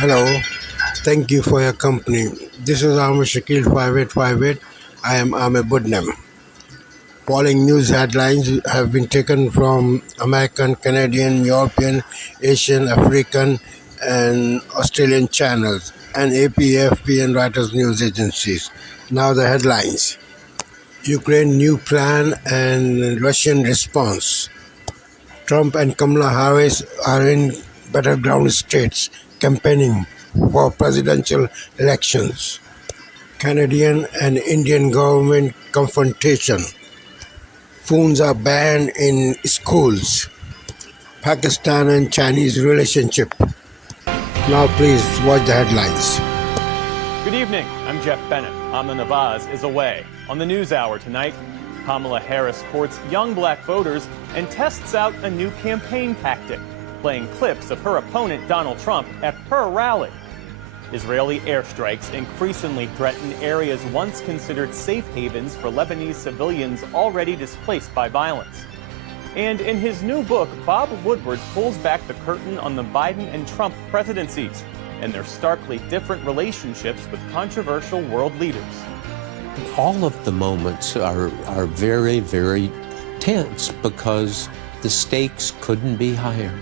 Hello, thank you for your company. This is Ahmed Shakil 5858. I am Ahmed Budnam. Following news headlines have been taken from American, Canadian, European, Asian, African, and Australian channels and AP, AFP, and Reuters news agencies. Now the headlines. Ukraine new plan and Russian response. Trump and Kamala Harris are in battleground states campaigning for presidential elections. Canadian and Indian government confrontation. Phones are banned in schools. Pakistan and Chinese relationship. Now please watch the headlines. Good evening. I'm Jeff Bennett. Amna Nawaz is away. On the NewsHour tonight, Kamala Harris courts young black voters and tests out a new campaign tactic, playing clips of her opponent Donald Trump at her rally. Israeli airstrikes increasingly threaten areas once considered safe havens for Lebanese civilians already displaced by violence. And in his new book, Bob Woodward pulls back the curtain on the Biden and Trump presidencies and their starkly different relationships with controversial world leaders. All of the moments are very, very tense because the stakes couldn't be higher.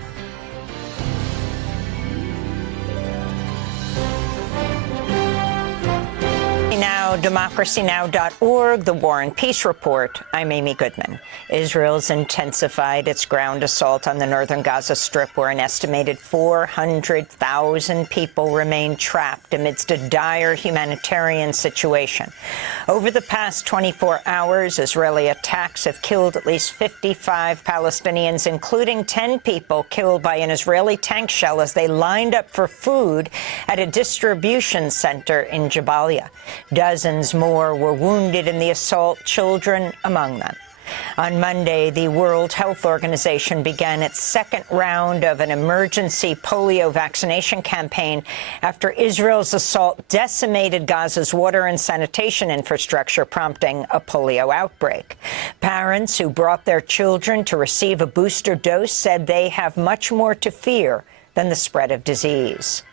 Now, democracynow.org, The War and Peace Report. I'm Amy Goodman. Israel's intensified its ground assault on the northern Gaza Strip, where an estimated 400,000 people remain trapped amidst a dire humanitarian situation. Over the past 24 hours, Israeli attacks have killed at least 55 Palestinians, including 10 people killed by an Israeli tank shell as they lined up for food at a distribution center in Jabalia. Dozens more were wounded in the assault, children among them. On Monday, the World Health Organization began its second round of an emergency polio vaccination campaign after Israel's assault decimated Gaza's water and sanitation infrastructure, prompting a polio outbreak. Parents who brought their children to receive a booster dose said they have much more to fear than the spread of disease.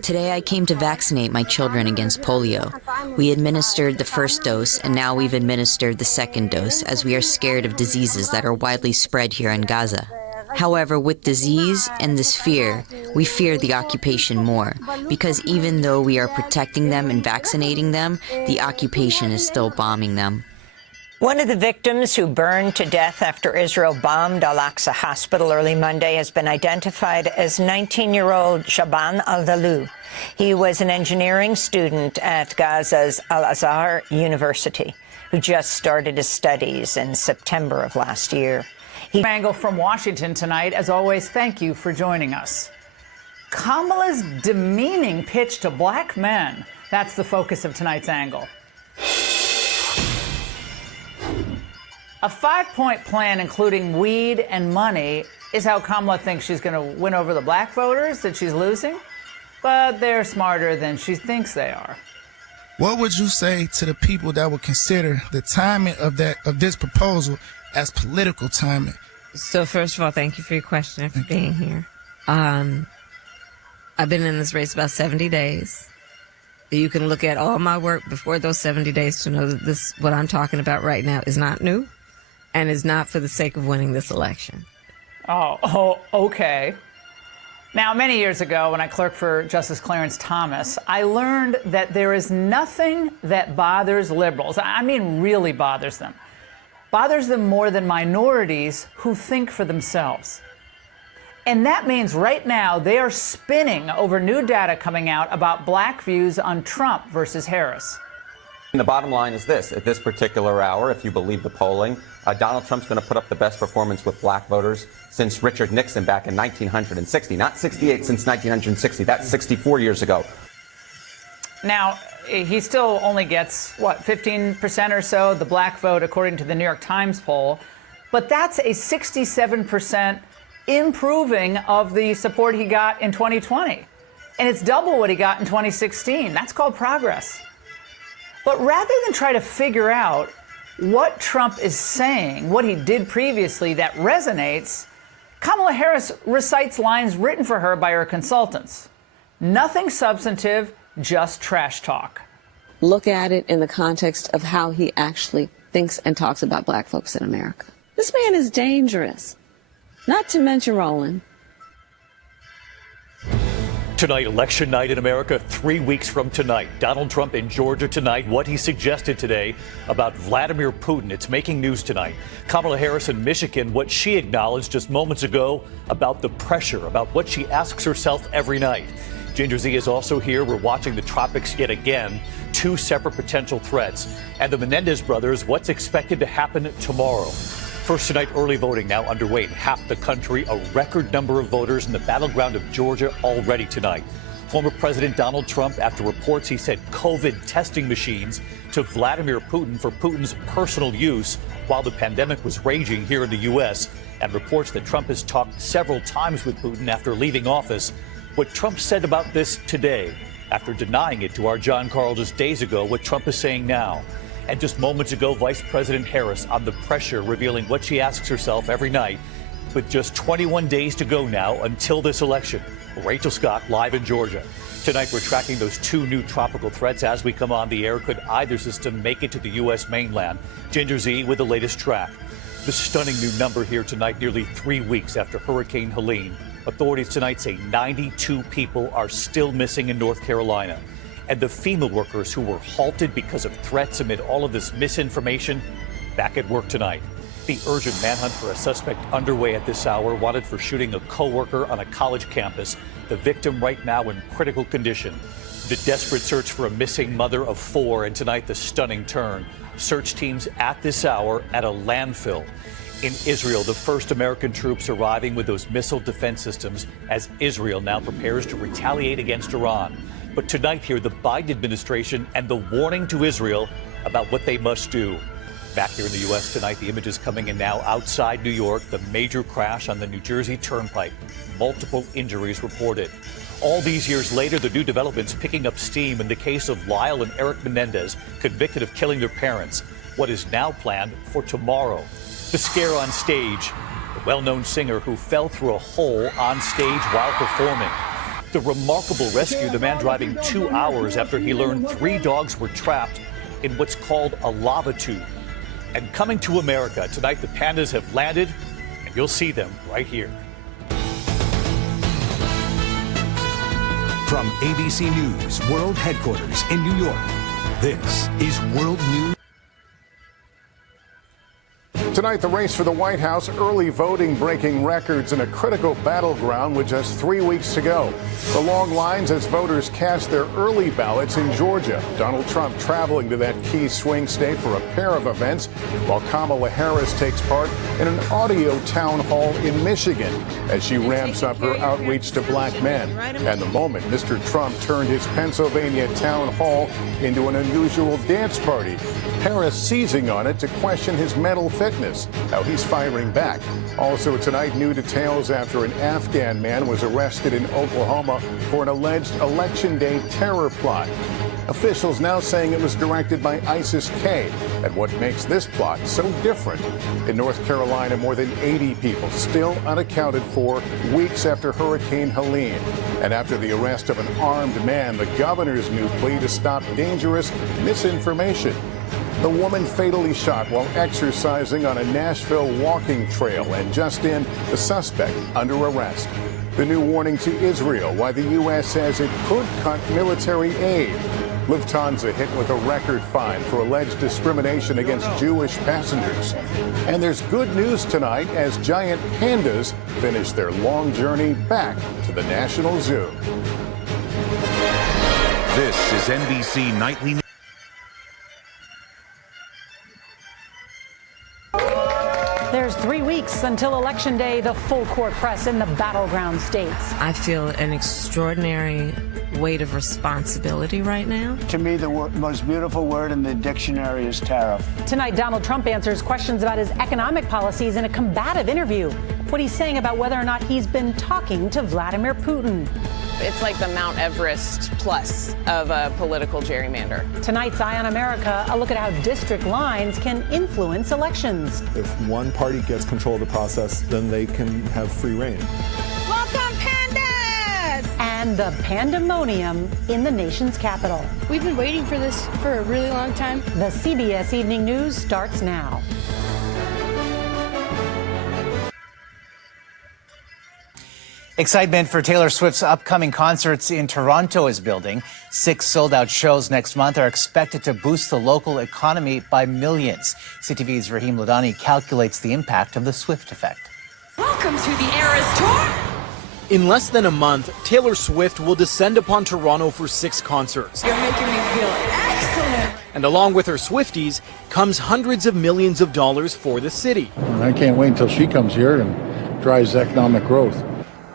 Today I came to vaccinate my children against polio. We administered the first dose, and now we've administered the second dose, as we are scared of diseases that are widely spread here in Gaza. However, with disease and this fear, we fear the occupation more, because even though we are protecting them and vaccinating them, the occupation is still bombing them. One of the victims who burned to death after Israel bombed Al-Aqsa Hospital early Monday has been identified as 19-year-old Shaban al-Dalou. He was an engineering student at Gaza's Al-Azhar University who just started his studies in September of last year. Angle from Washington tonight. As always, thank you for joining us. Kamala's demeaning pitch to black men. That's the focus of tonight's angle. A 5-point plan, including weed and money, is how Kamala thinks she's going to win over the black voters that she's losing. But they're smarter than she thinks they are. What would you say to the people that would consider the timing of this proposal as political timing? So first of all, thank you for your question and for being here. I've been in this race about 70 days. You can look at all my work before those 70 days to know that what I'm talking about right now is not new and is not for the sake of winning this election. Oh, okay. Now, many years ago, when I clerked for Justice Clarence Thomas, I learned that there is nothing that bothers liberals, I mean really bothers them more than minorities who think for themselves. And that means right now they are spinning over new data coming out about black views on Trump versus Harris. And the bottom line is this. At this particular hour, if you believe the polling, Donald Trump's going to put up the best performance with black voters since Richard Nixon back in 1960. Not 68, since 1960. That's 64 years ago. Now, he still only gets, 15% or so, the black vote, according to the New York Times poll. But that's a 67% improving of the support he got in 2020. And it's double what he got in 2016. That's called progress. But rather than try to figure out what Trump is saying, what he did previously that resonates, Kamala Harris recites lines written for her by her consultants. Nothing substantive, just trash talk. Look at it in the context of how he actually thinks and talks about black folks in America. This man is dangerous. Not to mention Roland. Tonight, election night in America, 3 weeks from tonight. Donald Trump in Georgia tonight. What he suggested today about Vladimir Putin. It's making news tonight. Kamala Harris in Michigan, what she acknowledged just moments ago about the pressure, about what she asks herself every night. Ginger Z is also here. We're watching the tropics yet again. 2 separate potential threats. And the Menendez brothers, what's expected to happen tomorrow? First tonight, early voting now underway in half the country. A record number of voters in the battleground of Georgia already tonight. Former President Donald Trump, after reports he said COVID testing machines to Vladimir Putin for Putin's personal use while the pandemic was raging here in the U.S., and reports that Trump has talked several times with Putin after leaving office. What Trump said about this today, after denying it to our John Carl just days ago, what Trump is saying now. And just moments ago, Vice President Harris on the pressure, revealing what she asks herself every night. With just 21 days to go now until this election. Rachel Scott live in Georgia. Tonight, we're tracking those 2 new tropical threats as we come on the air. Could either system make it to the U.S. mainland? Ginger Z with the latest track. The stunning new number here tonight, nearly 3 weeks after Hurricane Helene. Authorities tonight say 92 people are still missing in North Carolina. And the FEMA workers who were halted because of threats amid all of this misinformation, back at work tonight. The urgent manhunt for a suspect underway at this hour, wanted for shooting a co-worker on a college campus. The victim right now in critical condition. The desperate search for a missing mother of 4, and tonight the stunning turn. Search teams at this hour at a landfill. In Israel, the first American troops arriving with those missile defense systems as Israel now prepares to retaliate against Iran. But tonight here, the Biden administration and the warning to Israel about what they must do. Back here in the U.S. tonight, the images coming in now outside New York, the major crash on the New Jersey Turnpike. Multiple injuries reported. All these years later, the new developments picking up steam in the case of Lyle and Eric Menendez, convicted of killing their parents. What is now planned for tomorrow? The scare on stage. The well-known singer who fell through a hole on stage while performing. The remarkable rescue, the man driving 2 hours after he learned 3 dogs were trapped in what's called a lava tube. And coming to America, tonight the pandas have landed, and you'll see them right here. From ABC News World Headquarters in New York, this is World News. Tonight, the race for the White House, early voting breaking records in a critical battleground with just 3 weeks to go. The long lines as voters cast their early ballots in Georgia. Donald Trump traveling to that key swing state for a pair of events, while Kamala Harris takes part in an audio town hall in Michigan as she ramps up her outreach to black men. And the moment Mr. Trump turned his Pennsylvania town hall into an unusual dance party, Harris seizing on it to question his mental fitness, how he's firing back. Also tonight, new details after an Afghan man was arrested in Oklahoma for an alleged Election Day terror plot. Officials now saying it was directed by ISIS-K. And what makes this plot so different? In North Carolina, more than 80 people still unaccounted for weeks after Hurricane Helene. And after the arrest of an armed man, the governor's new plea to stop dangerous misinformation. The woman fatally shot while exercising on a Nashville walking trail, and just in, the suspect under arrest. The new warning to Israel, why the U.S. says it could cut military aid. Lufthansa hit with a record fine for alleged discrimination against Jewish passengers. And there's good news tonight as giant pandas finish their long journey back to the National Zoo. This is NBC Nightly News. There's 3 weeks until Election Day, the full court press in the battleground states. I feel an extraordinary weight of responsibility right now. To me, the most beautiful word in the dictionary is tariff. Tonight, Donald Trump answers questions about his economic policies in a combative interview. What he's saying about whether or not he's been talking to Vladimir Putin. It's like the Mount Everest plus of a political gerrymander. Tonight's Eye on America, a look at how district lines can influence elections. If one party gets control of the process, then they can have free reign. Welcome, pandas! And the pandemonium in the nation's capital. We've been waiting for this for a really long time. The CBS Evening News starts now. Excitement for Taylor Swift's upcoming concerts in Toronto is building. 6 sold-out shows next month are expected to boost the local economy by millions. CTV's Raheem Ladani calculates the impact of the Swift effect. Welcome to the Eras Tour. In less than a month, Taylor Swift will descend upon Toronto for 6 concerts. You're making me feel excellent. And along with her Swifties comes hundreds of millions of dollars for the city. I can't wait until she comes here and drives economic growth.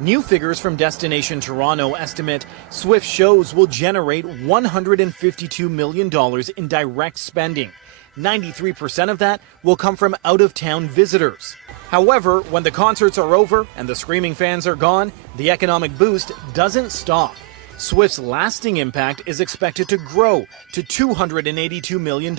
New figures from Destination Toronto estimate Swift shows will generate $152 million in direct spending. 93% of that will come from out-of-town visitors. However, when the concerts are over and the screaming fans are gone, the economic boost doesn't stop. Swift's lasting impact is expected to grow to $282 million.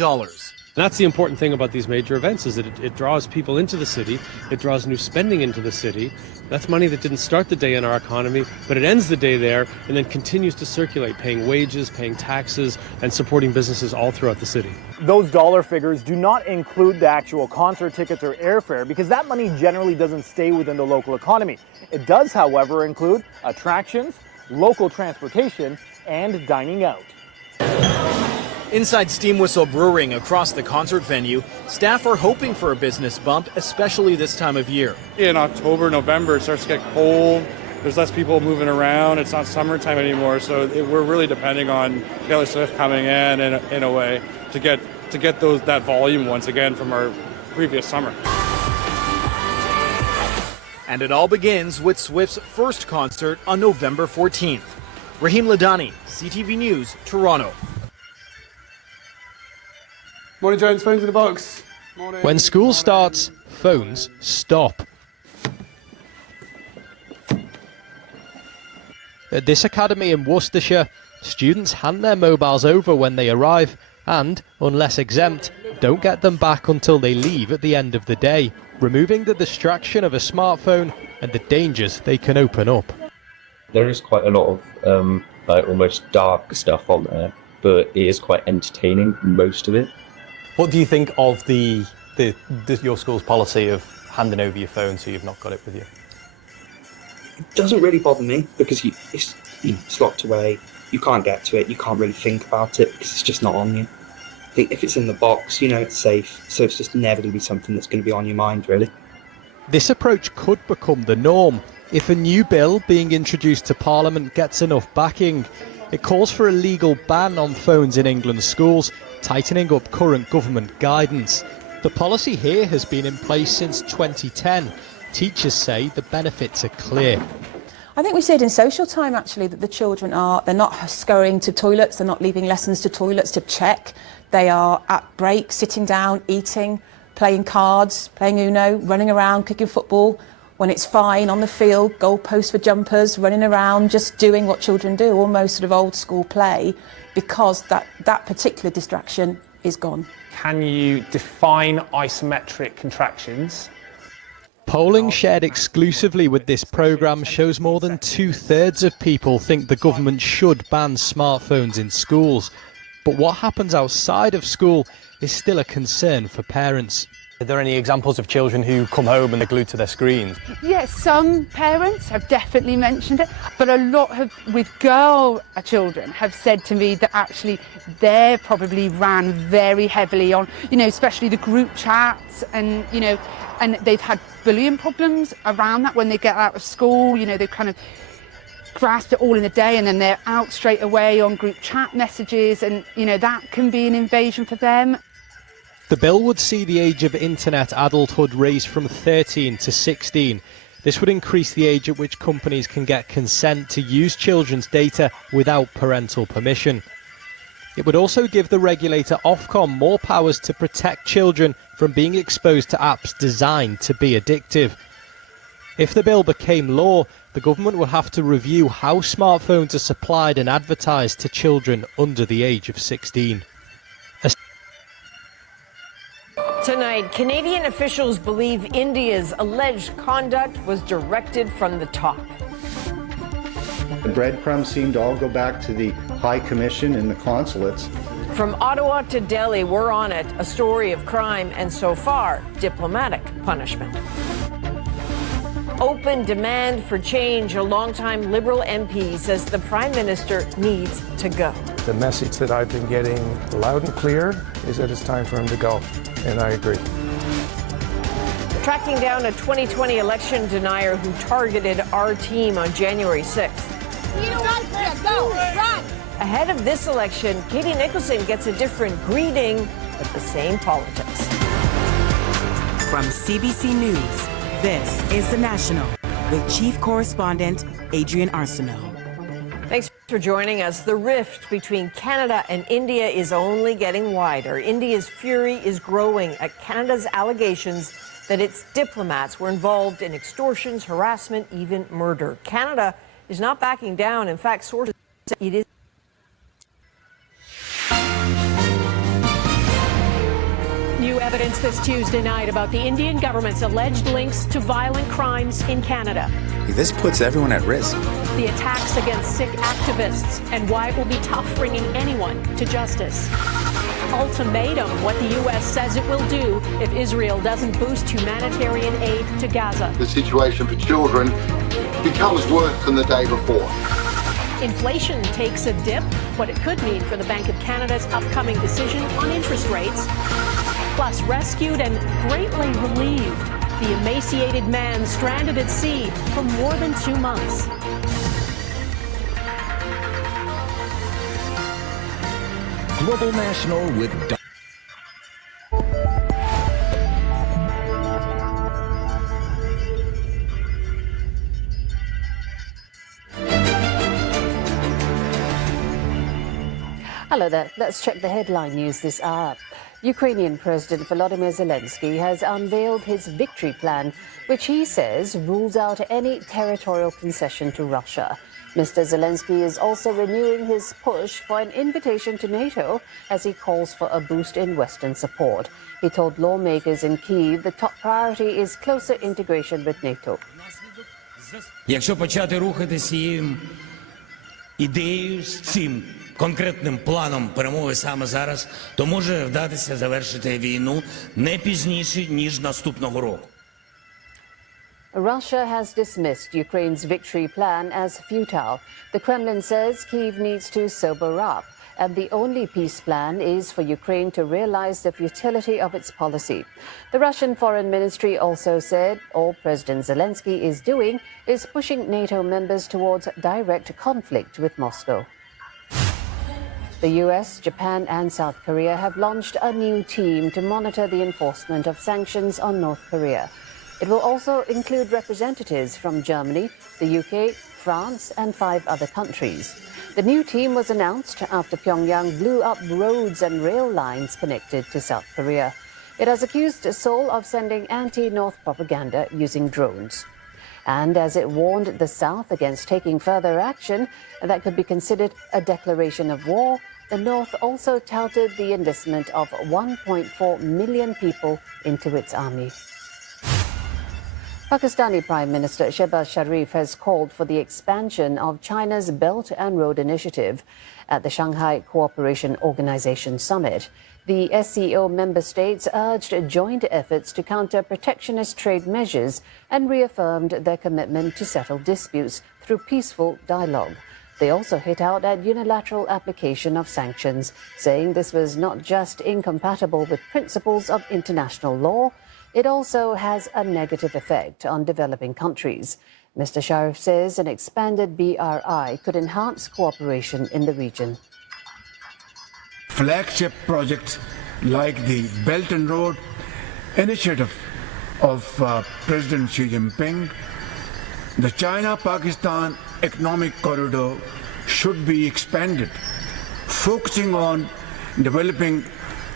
That's the important thing about these major events, is that it draws people into the city, it draws new spending into the city. That's money that didn't start the day in our economy, but it ends the day there and then continues to circulate, paying wages, paying taxes, and supporting businesses all throughout the city. Those dollar figures do not include the actual concert tickets or airfare, because that money generally doesn't stay within the local economy. It does, however, include attractions, local transportation, and dining out. Inside Steam Whistle Brewing across the concert venue, staff are hoping for a business bump, especially this time of year. In October, November, it starts to get cold. There's less people moving around. It's not summertime anymore, so we're really depending on Taylor Swift coming in a way to get that volume once again from our previous summer. And it all begins with Swift's first concert on November 14th. Raheem Ladani, CTV News, Toronto. Morning, Jones. Phones in the box. Morning. When school starts, phones stop. At this academy in Worcestershire, students hand their mobiles over when they arrive and, unless exempt, don't get them back until they leave at the end of the day, removing the distraction of a smartphone and the dangers they can open up. There is quite a lot of almost dark stuff on there, but it is quite entertaining, most of it. What do you think of your school's policy of handing over your phone so you've not got it with you? It doesn't really bother me because it's locked away. You can't get to it. You can't really think about it because it's just not on you. I think if it's in the box, it's safe. So it's just never going to be something that's going to be on your mind, really. This approach could become the norm if a new bill being introduced to Parliament gets enough backing. It calls for a legal ban on phones in England's schools, tightening up current government guidance. The policy here has been in place since 2010. Teachers say the benefits are clear. I think we see it in social time, actually, that the children they're not scurrying to toilets, they're not leaving lessons to toilets to check. They are at break, sitting down, eating, playing cards, playing Uno, running around, kicking football. When it's fine, on the field, goalposts for jumpers, running around, just doing what children do, almost sort of old school play, because that particular distraction is gone. Can you define isometric contractions? Polling shared exclusively with this programme shows more than 2/3 of people think the government should ban smartphones in schools. But what happens outside of school is still a concern for parents. Are there any examples of children who come home and they're glued to their screens? Yes, some parents have definitely mentioned it, but a lot with girl children have said to me that actually they're probably ran very heavily on, especially the group chats and, and they've had bullying problems around that when they get out of school. They've kind of grasped it all in a day and then they're out straight away on group chat messages and, that can be an invasion for them. The bill would see the age of internet adulthood raised from 13 to 16. This would increase the age at which companies can get consent to use children's data without parental permission. It would also give the regulator Ofcom more powers to protect children from being exposed to apps designed to be addictive. If the bill became law, the government would have to review how smartphones are supplied and advertised to children under the age of 16. Tonight, Canadian officials believe India's alleged conduct was directed from the top. The breadcrumbs seem to all go back to the High Commission and the consulates. From Ottawa to Delhi, we're on it. A story of crime and, so far, diplomatic punishment. Open demand for change. A longtime Liberal MP says the Prime Minister needs to go. The message that I've been getting loud and clear is that it's time for him to go, and I agree. Tracking down a 2020 election denier who targeted our team on January 6th. Go, run. Ahead of this election, Katie Nicholson gets a different greeting, but the same politics. From CBC News, this is The National with Chief Correspondent Adrian Arsenault. Thanks for joining us. The rift between Canada and India is only getting wider. India's fury is growing at Canada's allegations that its diplomats were involved in extortions, harassment, even murder. Canada is not backing down. In fact, sources say it is. New evidence this Tuesday night about the Indian government's alleged links to violent crimes in Canada. This puts everyone at risk. The attacks against Sikh activists and why it will be tough bringing anyone to justice. Ultimatum, what the U.S. says it will do if Israel doesn't boost humanitarian aid to Gaza. The situation for children becomes worse than the day before. Inflation takes a dip, what it could mean for the Bank of Canada's upcoming decision on interest rates. Plus, rescued and greatly relieved, the emaciated man stranded at sea for more than 2 months. Global National with Hello there. Let's check the headline news this hour. Ukrainian President Volodymyr Zelensky has unveiled his victory plan, which he says rules out any territorial concession to Russia. Mr. Zelensky is also renewing his push for an invitation to NATO as he calls for a boost in Western support. He told lawmakers in Kyiv the top priority is closer integration with NATO. Якщо почати рухатися цією ідеєю, з цим конкретним планом перемоги саме зараз, то може вдатися завершити війну не пізніше, ніж наступного року. Russia has dismissed Ukraine's victory plan as futile. The Kremlin says Kyiv needs to sober up, and the only peace plan is for Ukraine to realize the futility of its policy. The Russian Foreign Ministry also said all President Zelensky is doing is pushing NATO members towards direct conflict with Moscow. The US, Japan and South Korea have launched a new team to monitor the enforcement of sanctions on North Korea. It will also include representatives from Germany, the UK, France and 5 other countries. The new team was announced after Pyongyang blew up roads and rail lines connected to South Korea. It has accused Seoul of sending anti-North propaganda using drones. And as it warned the South against taking further action that could be considered a declaration of war, the North also touted the enlistment of 1.4 million people into its army. Pakistani Prime Minister Shehbaz Sharif has called for the expansion of China's Belt and Road Initiative at the Shanghai Cooperation Organization Summit. The SCO member states urged joint efforts to counter protectionist trade measures and reaffirmed their commitment to settle disputes through peaceful dialogue. They also hit out at unilateral application of sanctions, saying this was not just incompatible with principles of international law, it also has a negative effect on developing countries. Mr. Sharif says an expanded BRI could enhance cooperation in the region. Flagship projects like the Belt and Road Initiative of President Xi Jinping, the China-Pakistan Economic Corridor should be expanded, focusing on developing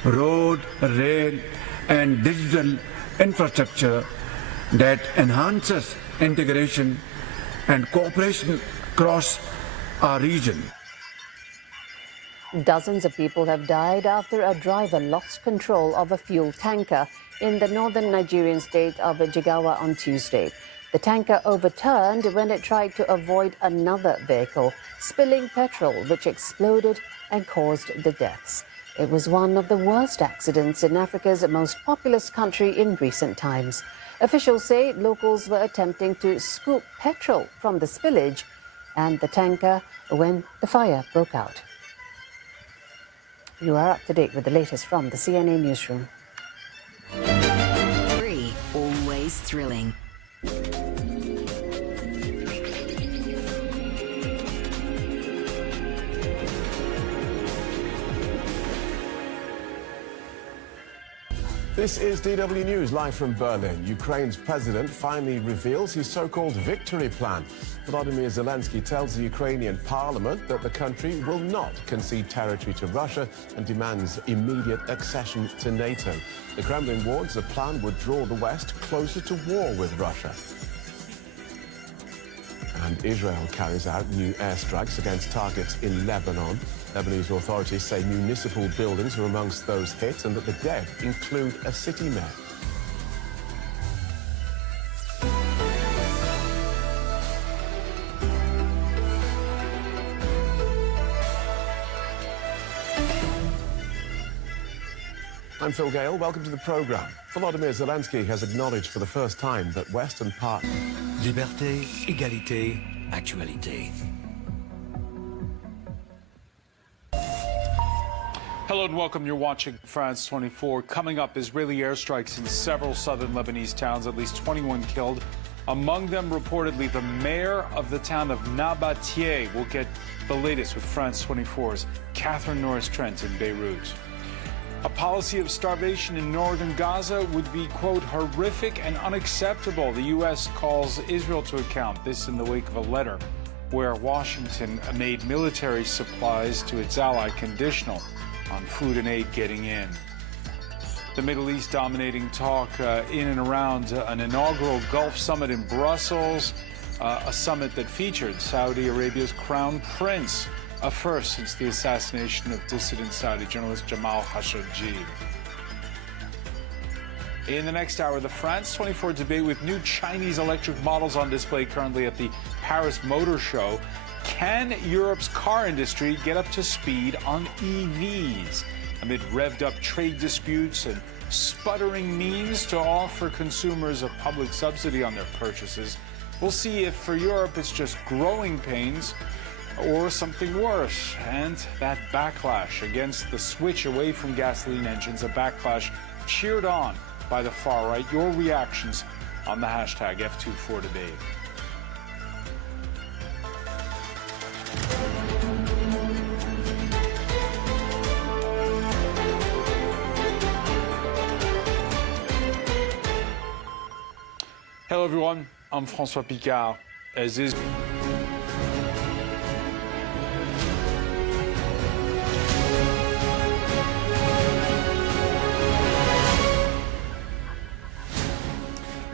road, rail and digital infrastructure that enhances integration and cooperation across our region. Dozens of people have died after a driver lost control of a fuel tanker in the northern Nigerian state of Jigawa on Tuesday. The tanker overturned when it tried to avoid another vehicle, spilling petrol, which exploded and caused the deaths. It was one of the worst accidents in Africa's most populous country in recent times. Officials say locals were attempting to scoop petrol from the spillage and the tanker when the fire broke out. You are up to date with the latest from the CNA newsroom. Free, always thrilling. This is DW News, live from Berlin. Ukraine's president finally reveals his so-called victory plan. Volodymyr Zelensky tells the Ukrainian parliament that the country will not concede territory to Russia and demands immediate accession to NATO. The Kremlin warns the plan would draw the West closer to war with Russia. And Israel carries out new airstrikes against targets in Lebanon. Lebanese authorities say municipal buildings are amongst those hit and that the dead include a city mayor. I'm Phil Gale. Welcome to the programme. Volodymyr Zelensky has acknowledged for the first time that Western partners... Liberté, égalité, actualité. Hello and welcome. You're watching France 24. Coming up, Israeli airstrikes in several southern Lebanese towns, at least 21 killed. Among them, reportedly, the mayor of the town of Nabatieh. We'll get the latest with France 24's Catherine Norris-Trent in Beirut. A policy of starvation in northern Gaza would be, quote, horrific and unacceptable. The U.S. calls Israel to account. This in the wake of a letter where Washington made military supplies to its ally conditional on food and aid getting in. The Middle East dominating talk in and around an inaugural Gulf summit in Brussels, a summit that featured Saudi Arabia's crown prince, a first since the assassination of dissident Saudi journalist Jamal Khashoggi. In the next hour, the France 24 debate with new Chinese electric models on display currently at the Paris Motor Show. Can Europe's car industry get up to speed on EVs amid revved-up trade disputes and sputtering means to offer consumers a public subsidy on their purchases? We'll see if for Europe it's just growing pains or something worse. And that backlash against the switch away from gasoline engines, a backlash cheered on by the far right. Your reactions on the hashtag F24Debate. Hello everyone, I'm François Picard. As is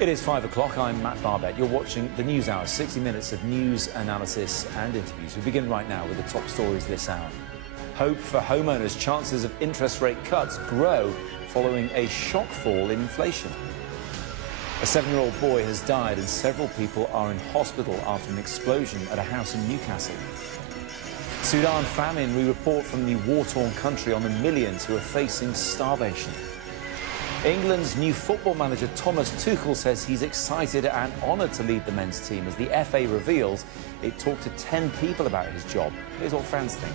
It is 5 o'clock. I'm Matt Barbett. You're watching the News Hour, 60 minutes of news, analysis and interviews. We begin right now with the top stories this hour. Hope for homeowners, chances of interest rate cuts grow following a shock fall in inflation. A 7-year-old boy has died and several people are in hospital after an explosion at a house in Newcastle. Sudan famine, we report from the war-torn country on the millions who are facing starvation. England's new football manager Thomas Tuchel says he's excited and honoured to lead the men's team as the FA reveals it talked to 10 people about his job. Here's what fans think.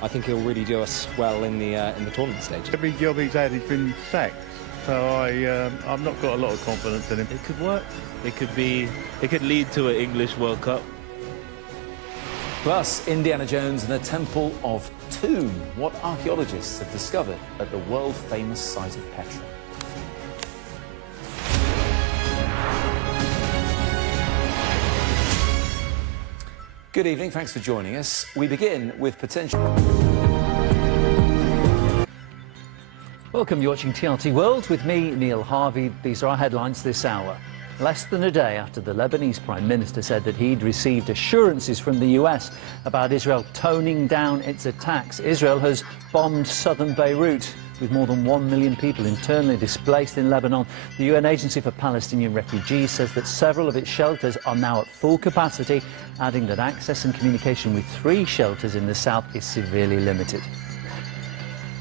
I think he'll really do us well in the tournament stage. Every job he's had, he's been sacked. So I've not got a lot of confidence in him. It could work. It could lead to an English World Cup. Plus, Indiana Jones and the Temple of Doom, what archaeologists have discovered at the world-famous site of Petra. Good evening, thanks for joining us. We begin with potential... Welcome, you're watching TRT World with me, Neil Harvey. These are our headlines this hour. less than a day after the Lebanese Prime Minister said that he'd received assurances from the US about Israel toning down its attacks. Israel has bombed southern Beirut, with more than 1 million people internally displaced in Lebanon. The UN Agency for Palestinian Refugees says that several of its shelters are now at full capacity, adding that access and communication with 3 shelters in the south is severely limited.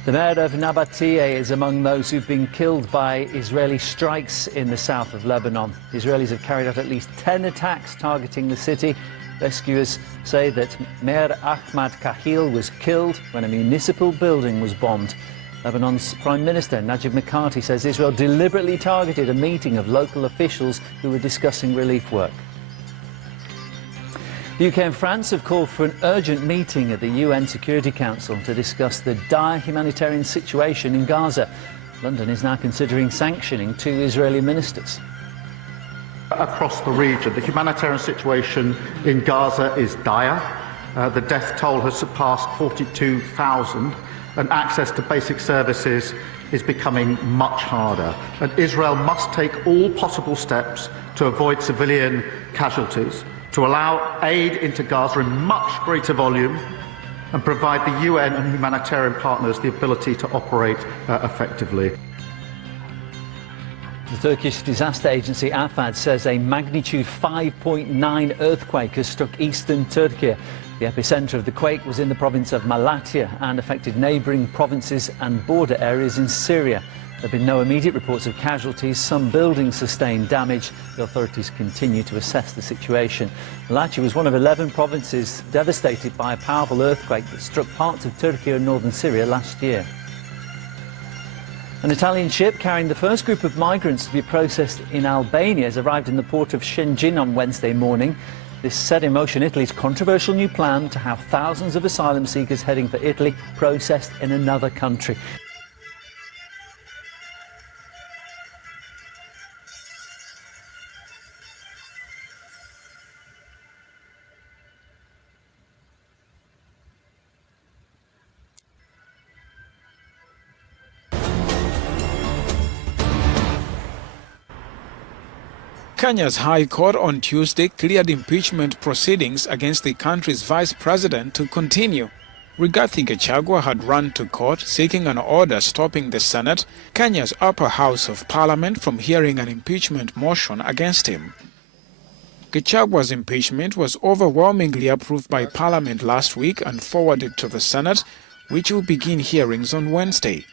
The mayor of Nabatea is among those who've been killed by Israeli strikes in the south of Lebanon. Israelis have carried out at least 10 attacks targeting the city. Rescuers say that Mayor Ahmad Kahil was killed when a municipal building was bombed. Lebanon's Prime Minister Najib Mikati says Israel deliberately targeted a meeting of local officials who were discussing relief work. The UK and France have called for an urgent meeting at the UN Security Council to discuss the dire humanitarian situation in Gaza. London is now considering sanctioning 2 Israeli ministers. Across the region, the humanitarian situation in Gaza is dire. The death toll has surpassed 42,000. And access to basic services is becoming much harder. And Israel must take all possible steps to avoid civilian casualties, to allow aid into Gaza in much greater volume, and provide the UN and humanitarian partners the ability to operate effectively. The Turkish disaster agency AFAD says a magnitude 5.9 earthquake has struck eastern Turkey. The epicenter of the quake was in the province of Malatya and affected neighbouring provinces and border areas in Syria. There have been no immediate reports of casualties. Some buildings sustained damage. The authorities continue to assess the situation. Malatya was one of 11 provinces devastated by a powerful earthquake that struck parts of Turkey and northern Syria last year. An Italian ship carrying the first group of migrants to be processed in Albania has arrived in the port of Shenzhen on Wednesday morning. This set in motion Italy's controversial new plan to have thousands of asylum seekers heading for Italy processed in another country. Kenya's High Court on Tuesday cleared impeachment proceedings against the country's vice president to continue. Rigathi Gachagua had run to court seeking an order stopping the Senate, Kenya's upper house of parliament, from hearing an impeachment motion against him. Gachagua's impeachment was overwhelmingly approved by Parliament last week and forwarded to the Senate, which will begin hearings on Wednesday.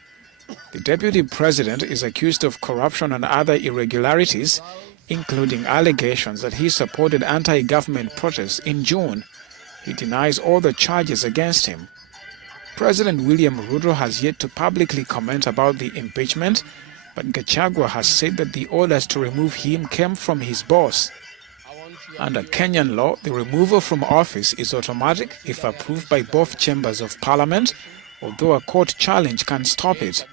The deputy president is accused of corruption and other irregularities, including allegations that he supported anti-government protests in June. He denies all the charges against him. President William Ruto has yet to publicly comment about the impeachment, but Gachagua has said that the orders to remove him came from his boss. Under Kenyan law, the removal from office is automatic if approved by both chambers of parliament, although a court challenge can stop it.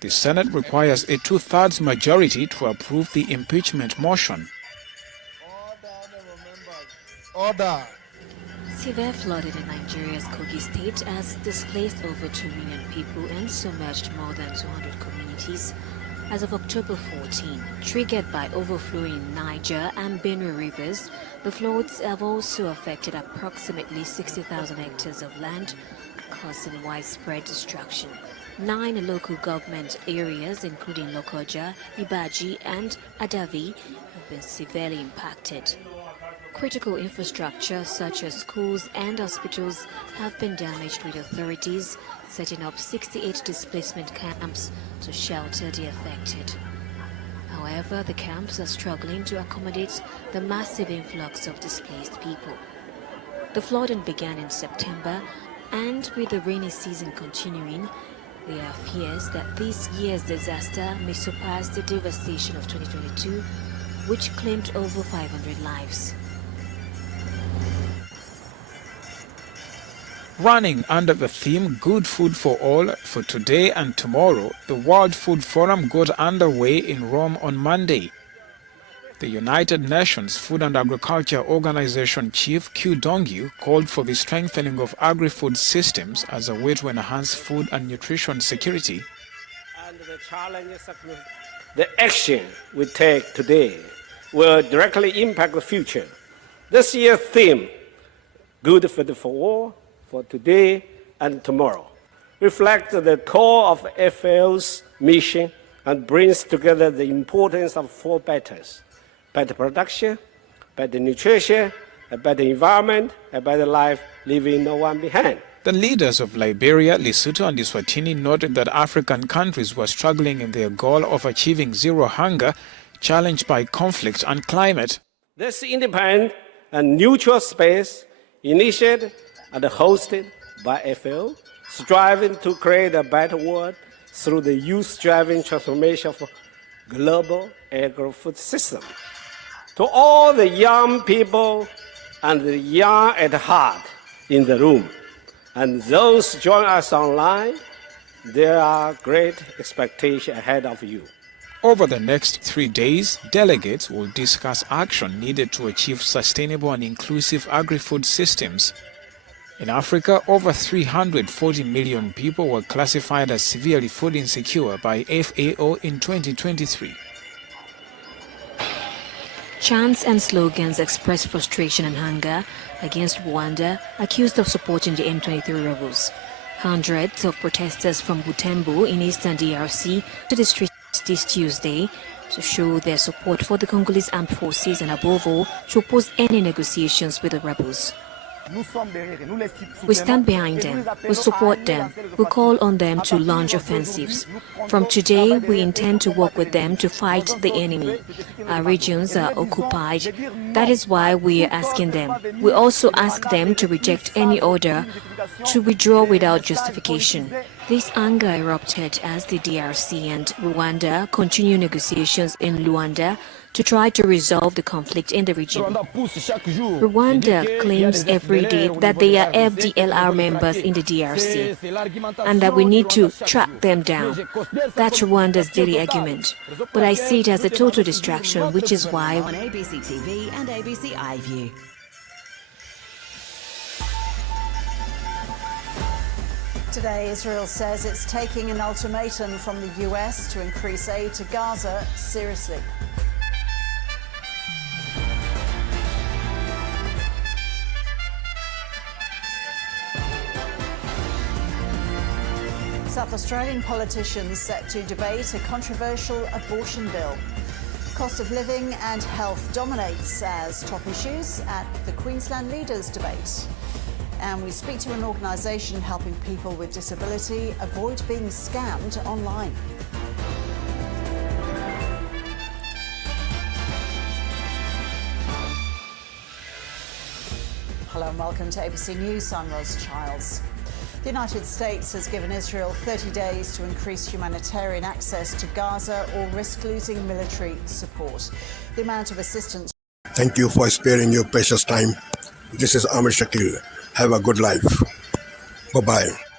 The Senate requires a 2/3 majority to approve the impeachment motion. Order. Severe flooding in Nigeria's Kogi state has displaced over 2 million people and submerged more than 200 communities. As of October 14, triggered by overflowing Niger and Benue rivers, the floods have also affected approximately 60,000 hectares of land, causing widespread destruction. 9 local government areas, including Lokoja, Ibaji, and Adavi, have been severely impacted. Critical infrastructure such as schools and hospitals have been damaged, with authorities setting up 68 displacement camps to shelter the affected. However, the camps are struggling to accommodate the massive influx of displaced people. The flooding began in September, and with the rainy season continuing, there are fears that this year's disaster may surpass the devastation of 2022, which claimed over 500 lives. Running under the theme Good Food for All for today and tomorrow, the World Food Forum got underway in Rome on Monday. The United Nations Food and Agriculture Organization Chief Q Dongyu called for the strengthening of agri-food systems as a way to enhance food and nutrition security. And the challenges, the action we take today will directly impact the future. This year's theme, Good for All, for today and tomorrow, reflects the core of FAO's mission and brings together the importance of four betters: better production, better nutrition, a better environment, a better life, leaving no one behind. The leaders of Liberia, Lesotho and Eswatini noted that African countries were struggling in their goal of achieving zero hunger, challenged by conflict and climate. This independent and neutral space, initiated and hosted by FAO, striving to create a better world through the youth-driven transformation of global agro-food system. To all the young people and the young at heart in the room, and those join us online, there are great expectations ahead of you. Over the next 3 days, delegates will discuss action needed to achieve sustainable and inclusive agri-food systems. In Africa, over 340 million people were classified as severely food insecure by FAO in 2023. Chants and slogans express frustration and hunger against Rwanda, accused of supporting the M23 rebels. Hundreds of protesters from Butembo in eastern DRC to the streets this Tuesday to show their support for the Congolese armed forces and, above all, to oppose any negotiations with the rebels. We stand behind them, we support them, we call on them to launch offensives. From today, we intend to work with them to fight the enemy. Our regions are occupied. That is why we are asking them. We also ask them to reject any order to withdraw without justification. This anger erupted as the DRC and Rwanda continue negotiations in Luanda to try to resolve the conflict in the region. Rwanda claims every day that they are FDLR members in the DRC and that we need to track them down. That's Rwanda's daily argument. But I see it as a total distraction, which is why on ABC TV and ABC iView. Today, Israel says it's taking an ultimatum from the US to increase aid to Gaza seriously. South Australian politicians set to debate a controversial abortion bill. Cost of living and health dominates as top issues at the Queensland Leaders' Debate. And we speak to an organisation helping people with disability avoid being scammed online. Hello and welcome to ABC News. I'm Rose Childs. The United States has given Israel 30 days to increase humanitarian access to Gaza or risk losing military support. The amount of assistance... Thank you for sparing your precious time. This is Amir Shakil. Have a good life. Bye-bye.